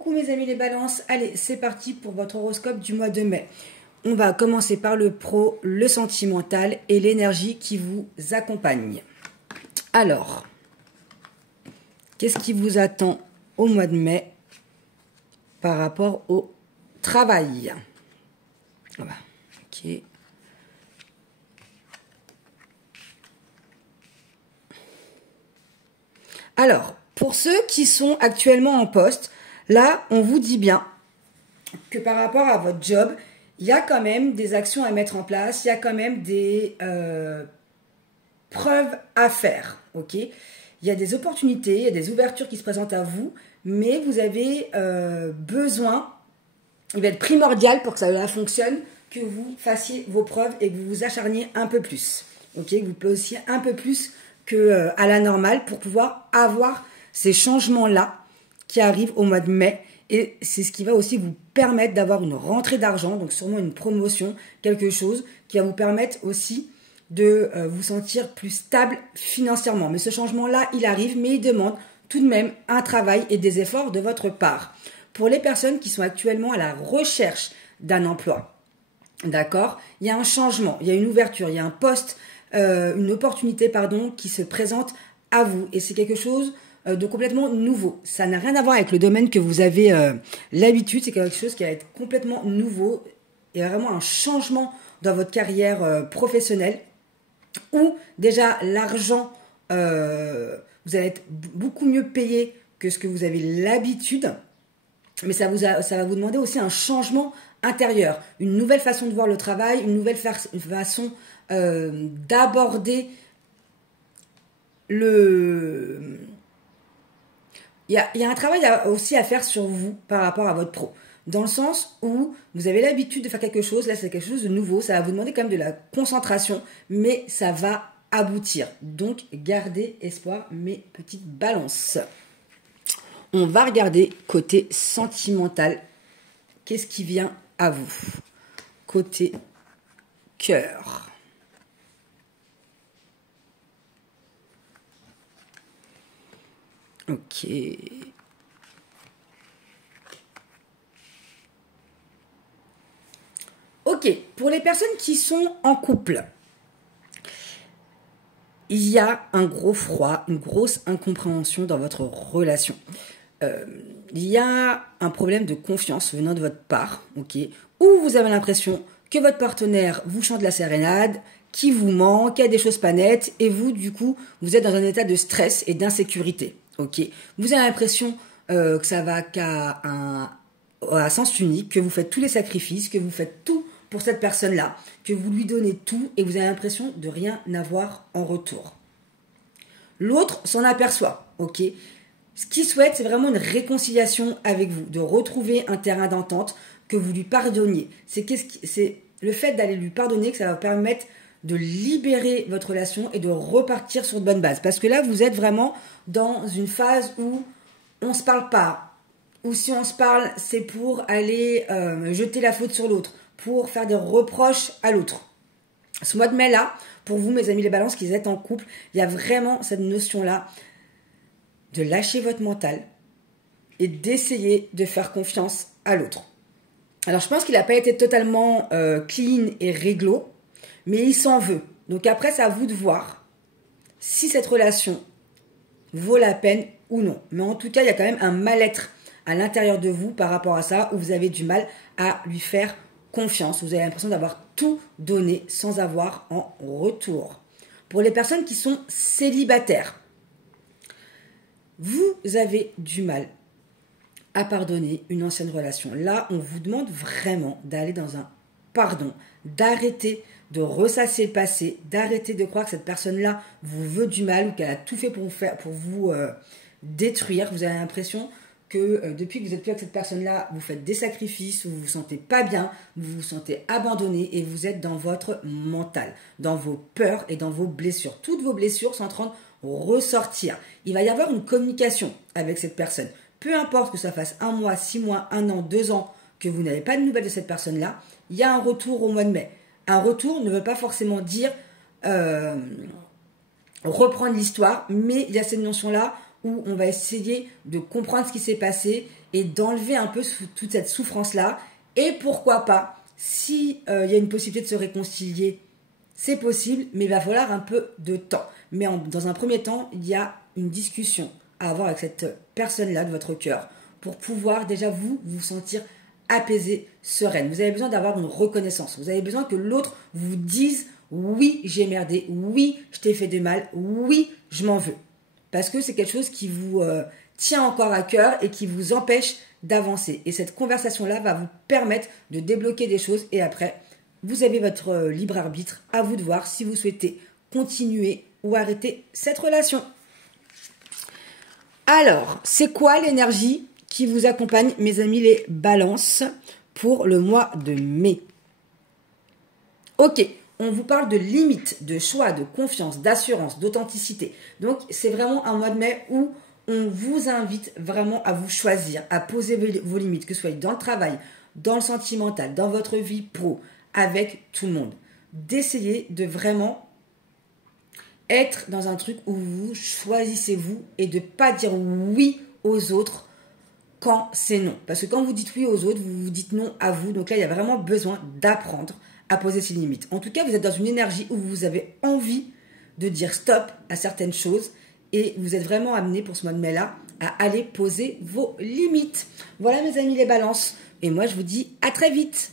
beaucoup mes amis les balances. Allez, c'est parti pour votre horoscope du mois de mai. On va commencer par le pro, le sentimental et l'énergie qui vous accompagne. Alors, qu'est-ce qui vous attend au mois de mai par rapport au travail? Voilà, ok. Alors, pour ceux qui sont actuellement en poste, là, on vous dit bien que par rapport à votre job, il y a quand même des actions à mettre en place, il y a quand même des preuves à faire, ok? Il y a des opportunités, il y a des ouvertures qui se présentent à vous, mais vous avez besoin, il va être primordial pour que ça fonctionne, que vous fassiez vos preuves et que vous vous acharniez un peu plus, ok? Que vous plaissiez un peu plus qu'à la normale pour pouvoir avoir ces changements-là qui arrivent au mois de mai. Et c'est ce qui va aussi vous permettre d'avoir une rentrée d'argent, donc sûrement une promotion, quelque chose qui va vous permettre aussi de vous sentir plus stable financièrement. Mais ce changement-là, il arrive, mais il demande tout de même un travail et des efforts de votre part. Pour les personnes qui sont actuellement à la recherche d'un emploi, d'accord, il y a un changement, il y a une ouverture, il y a un poste, une opportunité, pardon, qui se présente à vous. Et c'est quelque chose de complètement nouveau. Ça n'a rien à voir avec le domaine que vous avez l'habitude. C'est quelque chose qui va être complètement nouveau. Il y a vraiment un changement dans votre carrière professionnelle où déjà l'argent, vous allez être beaucoup mieux payé que ce que vous avez l'habitude. Mais ça va vous demander aussi un changement intérieur, une nouvelle façon de voir le travail, une nouvelle façon d'aborder le... Il y a un travail aussi à faire sur vous par rapport à votre pro. Dans le sens où vous avez l'habitude de faire quelque chose, là c'est quelque chose de nouveau, ça va vous demander quand même de la concentration, mais ça va aboutir. Donc gardez espoir mes petites balances. On va regarder côté sentimental. Qu'est-ce qui vient à vous? Côté cœur. Ok. Ok, pour les personnes qui sont en couple, il y a un gros froid, une grosse incompréhension dans votre relation. Il y a un problème de confiance venant de votre part, ok, où vous avez l'impression que votre partenaire vous chante la sérénade, qu'il vous ment, qu'il y a des choses pas nettes, et vous, du coup, vous êtes dans un état de stress et d'insécurité, ok. Vous avez l'impression que ça va à sens unique, que vous faites tous les sacrifices, que vous faites tout pour cette personne-là, que vous lui donnez tout, et vous avez l'impression de rien avoir en retour. L'autre s'en aperçoit, ok. Ce qu'il souhaite, c'est vraiment une réconciliation avec vous, de retrouver un terrain d'entente, que vous lui pardonniez. C'est le fait d'aller lui pardonner que ça va vous permettre de libérer votre relation et de repartir sur de bonnes bases. Parce que là, vous êtes vraiment dans une phase où on ne se parle pas. Ou si on se parle, c'est pour aller jeter la faute sur l'autre, pour faire des reproches à l'autre. Ce mois de mai-là, pour vous, mes amis les balances, qui êtes en couple, il y a vraiment cette notion-là de lâcher votre mental et d'essayer de faire confiance à l'autre. Alors, je pense qu'il n'a pas été totalement clean et réglo, mais il s'en veut. Donc après, c'est à vous de voir si cette relation vaut la peine ou non. Mais en tout cas, il y a quand même un mal-être à l'intérieur de vous par rapport à ça, où vous avez du mal à lui faire confiance. Vous avez l'impression d'avoir tout donné sans avoir en retour. Pour les personnes qui sont célibataires, vous avez du mal à pardonner une ancienne relation. Là, on vous demande vraiment d'aller dans un pardon, d'arrêter de ressasser le passé, d'arrêter de croire que cette personne-là vous veut du mal ou qu'elle a tout fait pour vous détruire. Vous avez l'impression que depuis que vous n'êtes plus avec cette personne-là, vous faites des sacrifices, vous ne vous sentez pas bien, vous vous sentez abandonné et vous êtes dans votre mental, dans vos peurs et dans vos blessures. Toutes vos blessures sont en train de ressortir. Il va y avoir une communication avec cette personne. Peu importe que ça fasse 1 mois, 6 mois, 1 an, 2 ans, que vous n'avez pas de nouvelles de cette personne-là, il y a un retour au mois de mai. Un retour ne veut pas forcément dire reprendre l'histoire, mais il y a cette notion-là où on va essayer de comprendre ce qui s'est passé et d'enlever un peu toute cette souffrance-là. Et pourquoi pas, si y a une possibilité de se réconcilier, c'est possible, mais il va falloir un peu de temps. Mais dans un premier temps, il y a une discussion à avoir avec cette personne-là de votre cœur pour pouvoir déjà vous sentir apaisé, sereine. Vous avez besoin d'avoir une reconnaissance. Vous avez besoin que l'autre vous dise oui, j'ai merdé, oui, je t'ai fait de mal, oui, je m'en veux. Parce que c'est quelque chose qui vous tient encore à cœur et qui vous empêche d'avancer. Et cette conversation-là va vous permettre de débloquer des choses et après, vous avez votre libre arbitre. À vous de voir si vous souhaitez continuer ou arrêter cette relation. Alors, c'est quoi l'énergie qui vous accompagne, mes amis les balances, pour le mois de mai? Ok, on vous parle de limites, de choix, de confiance, d'assurance, d'authenticité. Donc, c'est vraiment un mois de mai où on vous invite vraiment à vous choisir, à poser vos limites, que ce soit dans le travail, dans le sentimental, dans votre vie pro, avec tout le monde. D'essayer de vraiment être dans un truc où vous choisissez vous et de ne pas dire oui aux autres quand c'est non. Parce que quand vous dites oui aux autres, vous vous dites non à vous. Donc là, il y a vraiment besoin d'apprendre à poser ses limites. En tout cas, vous êtes dans une énergie où vous avez envie de dire stop à certaines choses et vous êtes vraiment amené pour ce mois de mai-là à aller poser vos limites. Voilà mes amis les balances. Et moi, je vous dis à très vite.